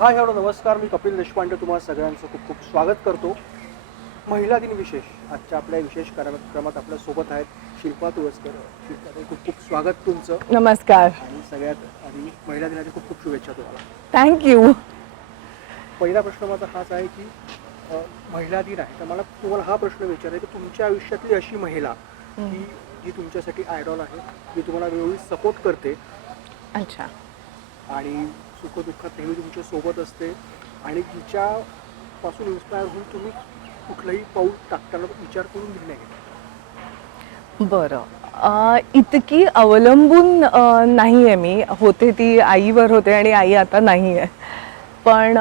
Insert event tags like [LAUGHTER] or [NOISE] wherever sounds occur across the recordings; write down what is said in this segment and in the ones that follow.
Hi hello नमस्कार. मी कपिल देशपांडे तुम्हाला सगळ्यांचं खूप खूप स्वागत करतो. महिला दिन विशेष आजच्या आपल्या विशेष कार्यक्रमात आपल्यासोबत आहेत शिल्पा तुळसकर. शिल्पा खूप खूप स्वागत तुमचं. नमस्कार. आणि सगळ्यात आधी महिला दिनाच्या खूप खूप शुभेच्छा तुम्हाला. थँक्यू पहिला प्रश्न माझा हाच आहे की महिला दिन आहे. तर मला तुम्हाला हा प्रश्न विचारायचा की तुमच्या आयुष्यातली अशी महिला की जी तुमच्यासाठी आयडॉल आहे जी तुम्हाला वेळोवेळी सपोर्ट करते? अच्छा. आणि सुखदुःखात नेहमी तुमच्यासोबत असते आणि तिच्यापासून इन्स्पायर होऊन तुम्ही कुठलंही पाऊल टाकताना विचार करून निर्णय घेता. बरं. इतकी अवलंबून नाही आहे मी. होते ती आईवर होते आणि आई आता नाही आहे पण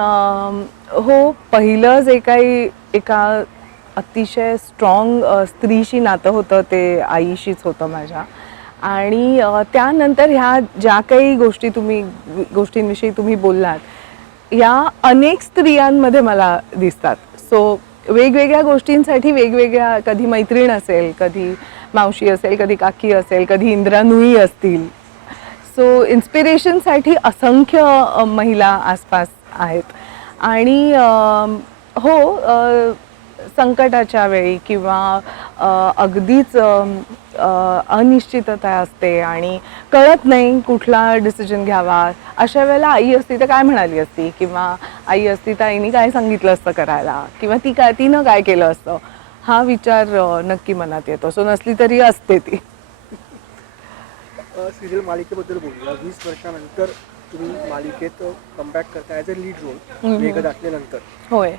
हो पहिलं जे काही एका अतिशय स्ट्रॉंग स्त्रीशी नातं होतं ते आईशीच होतं माझ्या. आणि त्यानंतर ह्या ज्या काही गोष्टी तुम्ही गोष्टींविषयी तुम्ही बोललात या अनेक स्त्रियांमध्ये मला दिसतात. सो वेगवेगळ्या गोष्टींसाठी वेगवेगळ्या कधी मैत्रीण असेल कधी मावशी असेल कधी काकी असेल कधी इंद्रानुई असतील. सो इन्स्पिरेशनसाठी असंख्य महिला आसपास आहेत. आणि हो संकटाच्या वेळी किंवा अगदीच अनिश्चितता असते आणि कळत नाही कुठला डिसिजन घ्यावा अशा वेळेला आई असती तर काय म्हणाली असती? किंवा आई असती तर आईने काय सांगितलं असतं करायला? किंवा ती काय तिनं काय केलं असतं? हा विचार नक्की मनात येतो. सो नसली तरी असते ती. सिरियल मालिकेबद्दल बोलूया. वीस वर्षानंतर तुम्ही मालिकेत कमबॅक करता ॲज अ लीड रोल हम्म. मेघ दाटल्यानंतर होय.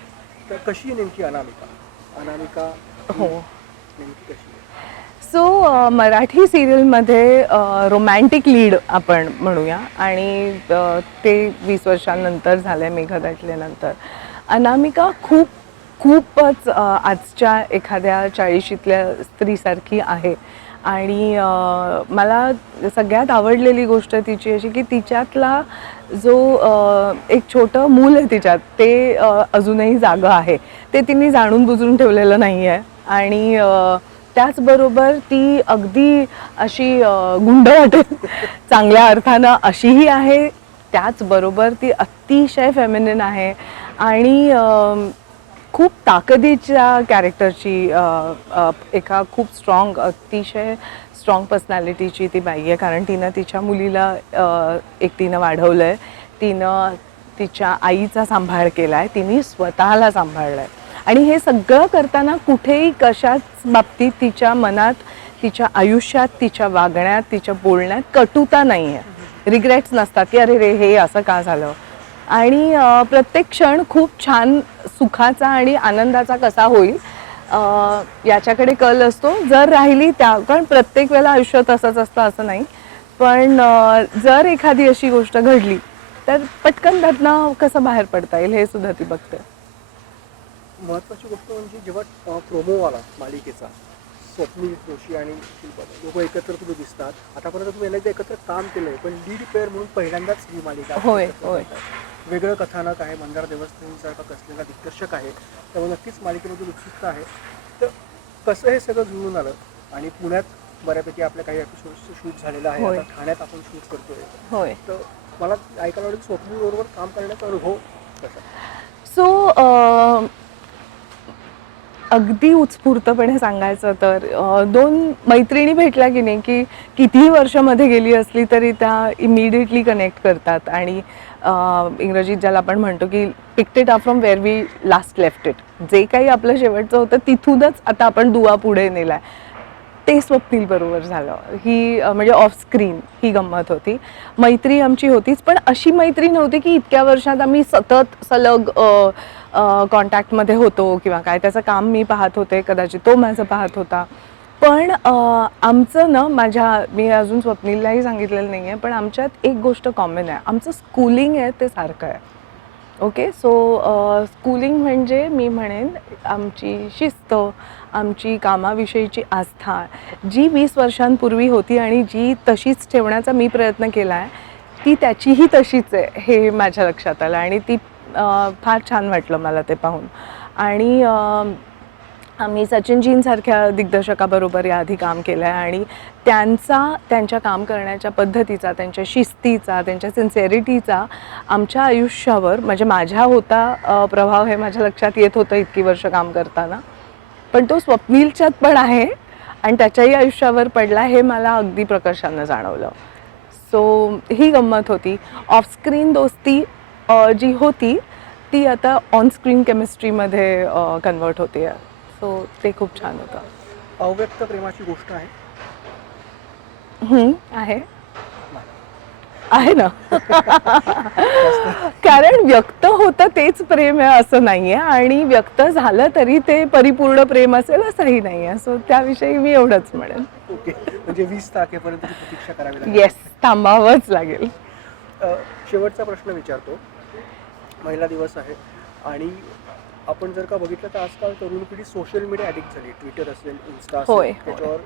तर कशी आहे नेमकी अनामिका? अनामिका हो. नेमकी कशी सो मराठी सिरियलमध्ये रोमॅन्टिक लीड आपण म्हणूया आणि ते वीस वर्षांनंतर झालं आहे मेघ दाटल्यानंतर अनामिका खूप खूपच आजच्या एखाद्या चाळीशीतल्या स्त्रीसारखी आहे. आणि मला सगळ्यात आवडलेली गोष्ट तिची अशी की तिच्यातला जो एक छोटं मूल आहे तिच्यात ते अजूनही जागं आहे. ते तिने जाणून बुजून ठेवलेलं नाही आहे आणि त्याचबरोबर ती अगदी अशी गुंड वाटेल. [LAUGHS] चांगल्या अर्थानं अशीही आहे. त्याचबरोबर ती अतिशय फेमिनिन आहे. आणि खूप ताकदीच्या कॅरेक्टरची एका खूप स्ट्रॉंग अतिशय स्ट्रॉंग पर्सनॅलिटीची ती बाई आहे. कारण तिनं तिच्या मुलीला एक एकटीनं वाढवलं आहे तिनं तिच्या आईचा सांभाळ केला आहे तिने स्वतःला सांभाळलं आहे आणि हे सगळं करताना कुठेही कशाच बाबतीत तिच्या मनात तिच्या आयुष्यात तिच्या वागण्यात तिच्या बोलण्यात कटुता नाही आहे रिग्रेट्स नसतात की अरे रे हे असं का झालं? आणि प्रत्येक क्षण खूप छान सुखाचा आणि आनंदाचा कसा होईल याच्याकडे कल असतो. जर राहिली त्या कारण प्रत्येक वेळेला आयुष्य तसंच असतं असं नाही. पण जर एखादी अशी गोष्ट घडली तर पटकन त्यातनं कसं बाहेर पडता येईल हे सुद्धा ती बघते. महत्वाची गोष्ट म्हणजे जेव्हा प्रोमो आला मालिकेचा स्वप्नील जोशी आणि शिल्पा लोक एकत्र तुम्ही दिसतात. आतापर्यंत तुम्ही एकत्र काम केलंय पण लीड पेअर म्हणून पहिल्यांदाच ही मालिका होय, होय. वेगळं कथानक आहे मंदार देवस्थानसारखा कसलेला दिग्दर्शक आहे त्यामुळे नक्कीच मालिकेमध्ये उत्सुकता आहे. तर कसं हे सगळं जुळून आलं आणि पुण्यात बऱ्यापैकी आपल्या काही एपिसोड शूट झालेलं आहे. आता ठाण्यात आपण शूट करतोय. तर मला ऐकायला स्वप्नील बरोबर काम करण्याचा अनुभव कसा? सो अगदी उत्स्फूर्तपणे सांगायचं तर दोन मैत्रिणी भेटल्या की नाही की कितीही वर्षामध्ये गेली असली तरी त्या इमिडिएटली कनेक्ट करतात आणि इंग्रजीत ज्याला आपण म्हणतो की picked it from where we last left it जे काही आपलं शेवटचं होतं तिथूनच आता आपण दुवा पुढे नेलाय. ते स्वप्नील बरोबर झालं. ही म्हणजे ऑफ स्क्रीन ही गंमत होती. मैत्री आमची होतीच पण अशी मैत्री नव्हती की इतक्या वर्षात आम्ही सतत सलग कॉन्टॅक्टमध्ये होतो किंवा काय. त्याचं काम मी पाहत होते कदाचित तो माझं पाहत होता. पण आमचं ना माझ्या मी अजून स्वप्नीललाही सांगितलेलं नाही आहे पण आमच्यात एक गोष्ट कॉमन आहे. आमचं स्कूलिंग आहे ते सारखं आहे. ओके सो स्कूलिंग म्हणजे मी म्हणेन आमची शिस्त आमची कामाविषयीची आस्था जी वीस वर्षांपूर्वी होती आणि जी तशीच ठेवण्याचा मी प्रयत्न केला आहे ती त्याचीही तशीच आहे हे माझ्या लक्षात आलं आणि ती फार छान वाटलं मला ते पाहून. आणि आम्ही सचिनजींसारख्या दिग्दर्शकाबरोबर याआधी काम केलं आहे आणि त्यांचा त्यांच्या काम करण्याच्या पद्धतीचा त्यांच्या शिस्तीचा त्यांच्या सिन्सेरिटीचा आमच्या आयुष्यावर म्हणजे माझ्या होता प्रभाव हे माझ्या लक्षात येत होतं इतकी वर्ष काम करताना. पण तो स्वप्नीलच्यात पण आहे आणि त्याच्याही आयुष्यावर पडला हे मला अगदी प्रकर्षानं जाणवलं. सो ही गंमत होती. ऑफस्क्रीन दोस्ती जी होती ती आता ऑनस्क्रीन केमिस्ट्रीमध्ये कन्वर्ट होते सो ते खूप छान होतं. अव्यक्त प्रेमाची गोष्ट आहे. हम्म, आहे. आहे ना? [LAUGHS] कारण व्यक्त होतं तेच प्रेम आहे असं नाहीये आणि व्यक्त झालं तरी ते परिपूर्ण प्रेम असेल असंही नाही आहे सो त्याविषयी मी एवढंच म्हणेन. ओके. म्हणजे वीस तारखेपर्यंत ती प्रतीक्षा करावी लागेल. येस थांबावंच लागेल. अ, शेवटचा प्रश्न विचारतो. महिला दिवस आहे आणि आपण जर का बघितलं तर आजकाल तरुण पिढी सोशल मीडिया ॲडिक्ट झाली. ट्विटर असेल इन्स्टा होय, असेल त्याच्यावर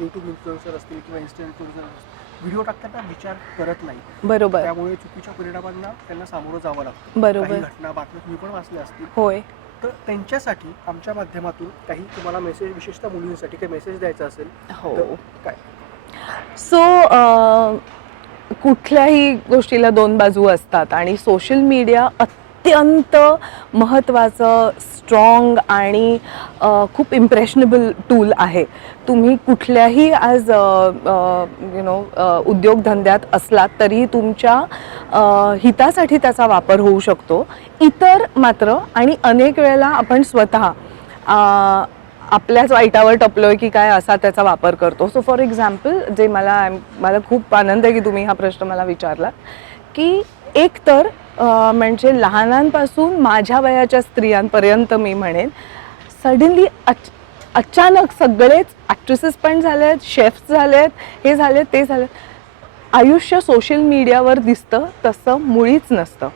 यूट्यूब इन्फ्लुएन्सर असतील किंवा इन्स्टा इन्फ्लुएन्सर असतील व्हिडिओ टाकताना विचार करत नाही. बरोबर. त्यामुळे चुकीच्या परिणामांना त्यांना सामोरं जावं लागतं. बरोबर. घटना बातम्या तुम्ही पण वाचल्या असतील. होय. तर त्यांच्यासाठी आमच्या माध्यमातून काही तुम्हाला मेसेज विशेषतः मुलींसाठी काही मेसेज द्यायचा असेल हो. तर काय? सो कुठल्याही गोष्टीला दोन बाजू असतात आणि सोशल मीडिया अत्यंत अत्यंत महत्त्वाचं स्ट्रॉंग आणि खूप इम्प्रेशनेबल टूल आहे. तुम्ही कुठल्याही आज यु नो उद्योगधंद्यात असलात तरी तुमच्या हितासाठी त्याचा वापर होऊ शकतो. इतर मात्र आणि अनेक वेळेला आपण स्वतः आपल्याच वाईटावर टपलोय की काय असा त्याचा वापर करतो. सो फॉर एक्झाम्पल जे मला मला खूप आनंद आहे की तुम्ही हा प्रश्न मला विचारला की एक तर म्हणजे लहानांपासून माझ्या वयाच्या स्त्रियांपर्यंत मी म्हणेन सडनली अच अचानक सगळेच ॲक्ट्रेसेस पण झालेत शेफ्स झालेत हे झाले ते झाले आयुष्य सोशल मीडियावर दिसतं तसं मुळीच नसतं.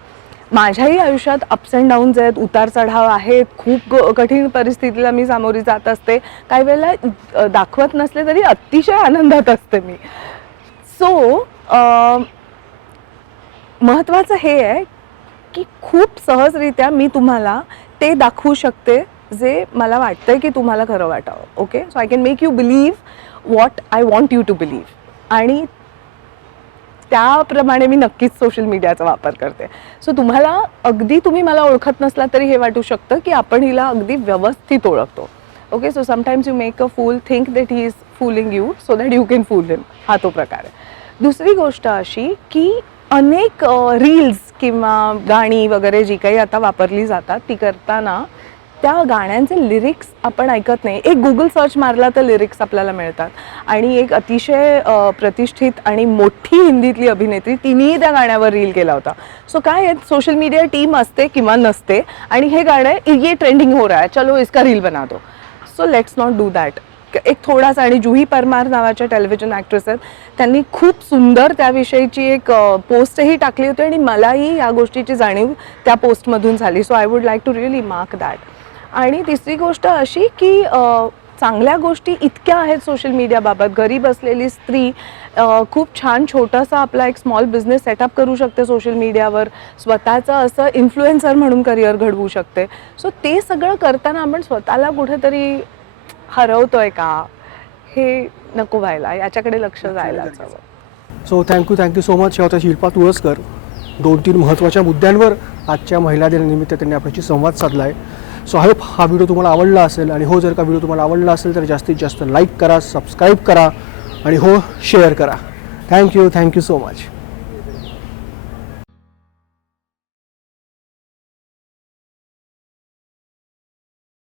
माझ्याही आयुष्यात अप्स अँड डाऊन्स आहेत उतार चढाव आहेत खूप ग- कठीण परिस्थितीला मी सामोरी जात असते. काही वेळेला दाखवत नसले तरी अतिशय आनंदात असते मी. सो महत्त्वाचं हे आहे की खूप सहजरित्या मी तुम्हाला ते दाखवू शकते जे मला वाटतंय की तुम्हाला खरं वाटावं okay so I can make you believe what I want you to believe आणि त्याप्रमाणे मी नक्कीच सोशल मीडियाचा वापर करते. सो तुम्हाला अगदी तुम्ही मला ओळखत नसला तरी हे वाटू शकतं की आपण हिला अगदी व्यवस्थित ओळखतो. Okay so sometimes you make a fool think that he is fooling you so that you can fool him हा तो प्रकार आहे. दुसरी गोष्ट अशी की अनेक रील्स किंवा गाणी वगैरे जी काही आता वापरली जातात ती करताना त्या गाण्यांचे लिरिक्स आपण ऐकत नाही. एक गुगल सर्च मारला तर लिरिक्स आपल्याला मिळतात. आणि एक अतिशय प्रतिष्ठित आणि मोठी हिंदीतली अभिनेत्री तिनेही त्या गाण्यावर रील केला होता. सो काय आहे? सोशल मीडिया टीम असते किंवा नसते आणि हे गाणं ये ट्रेंडिंग हो रहा है. चलो इसका रील बना दो. So let's not do that एक थोडासा आणि जुही परमार नावाच्या टेलिव्हिजन ॲक्ट्रेस आहेत त्यांनी खूप सुंदर त्याविषयीची एक पोस्टही टाकली होती आणि मलाही या गोष्टीची जाणीव त्या पोस्टमधून झाली. So I would like to really mark that आणि तिसरी गोष्ट अशी की चांगल्या गोष्टी इतक्या आहेत सोशल मीडियाबाबत घरी बसलेली स्त्री खूप छान छोटासा आपला एक स्मॉल बिझनेस सेटअप करू शकते सोशल मीडियावर स्वतःचं असं इन्फ्लुएन्सर म्हणून करिअर घडवू शकते. सो ते सगळं करताना आपण स्वतःला कुठेतरी हरवतोय का? हे नको व्हायला. याच्याकडे लक्ष जायलाच हवं. So thank you thank you so much होता शिल्पा तुळसकर. दोन तीन महत्त्वाच्या मुद्द्यांवर आजच्या महिला दिनानिमित्त त्यांनी आपल्याशी संवाद साधला आहे सो आय होप हा व्हिडिओ तुम्हाला आवडला असेल आणि हो जर का व्हिडिओ तुम्हाला आवडला असेल तर जास्तीत जास्त लाईक करा सबस्क्राईब करा आणि हो शेअर करा. Thank you thank you so much